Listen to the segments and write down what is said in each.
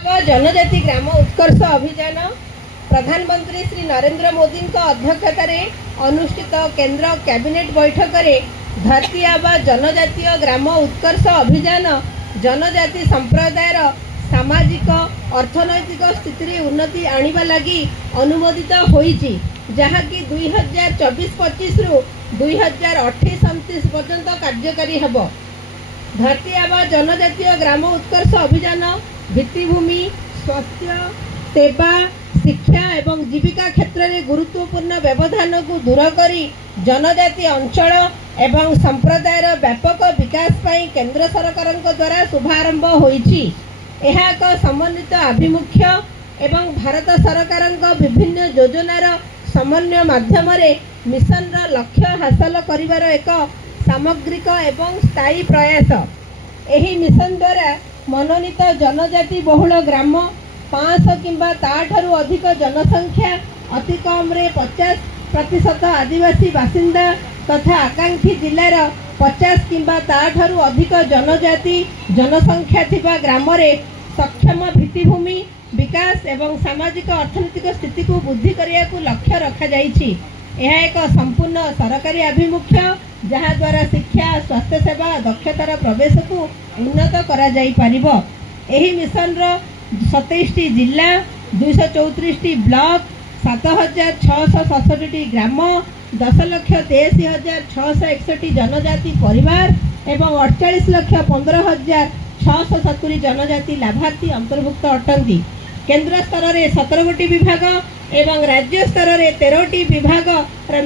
जनजाति ग्राम उत्कर्ष अभियान प्रधानमंत्री श्री नरेंद्र मोदी अध्यक्षतार अनुष्ठित केंद्र कैबिनेट बैठक में धरती आबा जनजातीय ग्राम उत्कर्ष अभियान जनजाति संप्रदायर सामाजिक अर्थनैतिक स्थिति उन्नति आनिबा लगी अनुमोदित होईची जहाँकि 2024-25 रु 2028-29 पर्यंत कार्यकारी हेब। धरती आबा जनजातीय ग्राम उत्कर्ष अभियान भित्तिभूमि स्वास्थ्य सेवा शिक्षा एवं जीविका क्षेत्र में गुरुत्वपूर्ण व्यवधान को दूर करी जनजाति अंचल एवं संप्रदायर व्यापक विकास पाई केंद्र सरकार द्वारा शुभारंभ होईची। यह एक समन्वित आभिमुख्य एवं भारत सरकार विभिन्न योजनार समन्वय माध्यम मिशन लक्ष्य हासिल करिवार एक सामग्रिक एवं स्थायी प्रयास। एही मिशन द्वारा मनोनीत जनजाति बहुल ग्राम 500 किंबा ताठारु अधिक जनसंख्या अति कम रे 50% आदिवासी बासिंदा तथा आकांक्षी जिलार 50 किंबा ताठारु अधिक जनजाति जनसंख्या थिबा ग्राम रे सक्षम भित्तिभूमि विकास एवं सामाजिक अर्थनैतिक स्थिति को वृद्धि करिया को लक्ष्य रखा जाइछि। यह एक संपूर्ण सरकारी आभिमुख्य जहाँ द्वारा शिक्षा स्वास्थ्य सेवा दक्षतार प्रवेश को उन्नत करा जाई परिबो। एही मिशन रो 27टी जिला 234टी ब्लॉक 7667टी ग्राम 10,83,661 जनजाति परिवार एवं 48,15,670 जनजाति लाभार्थी अंतर्भुक्त अटंती। केंद्र स्तर में 17 गोटी विभाग एवं राज्य स्तर में 13टी विभाग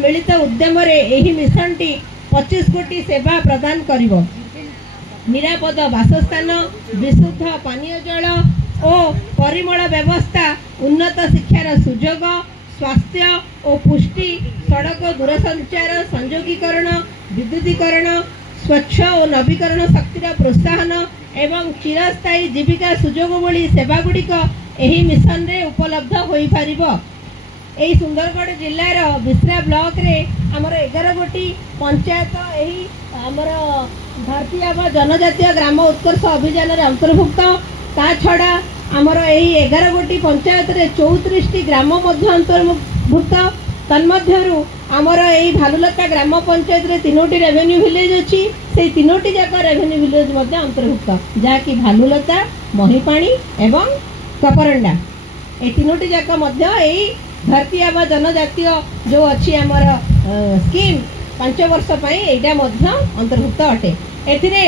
मिलित उद्यम एही मिशन टी 25 कोटी सेवा प्रदान करिवो। निरापद बासस्थान विशुद्ध पानीय जल और परिमल व्यवस्था उन्नत शिक्षार सुजोग स्वास्थ्य और पुष्टि सड़क दूरसंचार संयोगीकरण विद्युतीकरण स्वच्छ और नवीकरण शक्तिर प्रोत्साहन एवं चिरस्थायी जीविका सुजोग भली सेवागुड़िक एही मिशन रे उपलब्ध होई पारिबो। एही सुंदरगढ़ जिलार बिस्रा ब्लॉक रे हमर 11 गोटी पंचायत एही हमर धरती आबा जनजातीय ग्राम उत्कर्ष अभियान रे अंतर्भुक्त। ता छड़ा आमर यही 11 गोटी पंचायत रे 34टी ग्राम मध्य अंतर्भुक्त। तन्मध्यरु आमर यही भालुलता ग्राम पंचायत रे 3टी रेवेन्यू विलेज अछि। से 3टी जाक रेवेन्यू विलेज मध्य अंतर्भुक्त जहाँकि भालुलता महिपाणी एवं कपरंडा ए 3टी जाक मध्य यही धरती आबा जनजातीय जो अच्छी आमर स्कीम 5 वर्ष पई एटा मध्य अंतर्भुक्त अटे। एथिरे